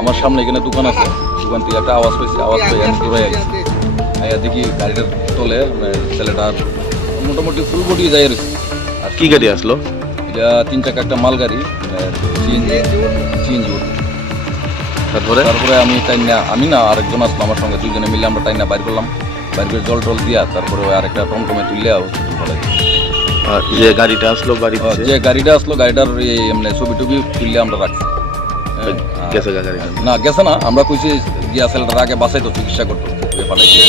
আমার সামনে এখানে দোকান আছে। দোকান থেকে একটা আওয়াজ পেয়েছি আওয়াজ পেয়ে আমি দৌড়াই গেছি আইয়া দেখি গাড়িটার তলে মানে ছেলেটার মোটামুটি ফুল বডি যাই রয়েছে আর কি গাড়ি আসলো? এটা তিন চাকা একটা মাল গাড়ি সিএনজি সিএনজি তারপরে? তারপরে আমি টাইম না আমি না আরেকজন আসলো আমার সঙ্গে। দুজনে মিলে আমরা টাইম না বাইর করলাম। বাইর করে জল টল দিয়া তারপরে ওই আরেকটা টমটমে তুললে আর যে গাড়িটা আসলো বাড়িতে যে? গাড়িটা আসলো গাড়িটার এই এমনি ছবি টবি তুললে আমরা রাখছি। হ্যাঁ, গেছে গাড়িটা? না গেছে না আমরা কইছি গিয়া ছেলেটার আগে বাসাই তো চিকিৎসা করতো পাঠাইছি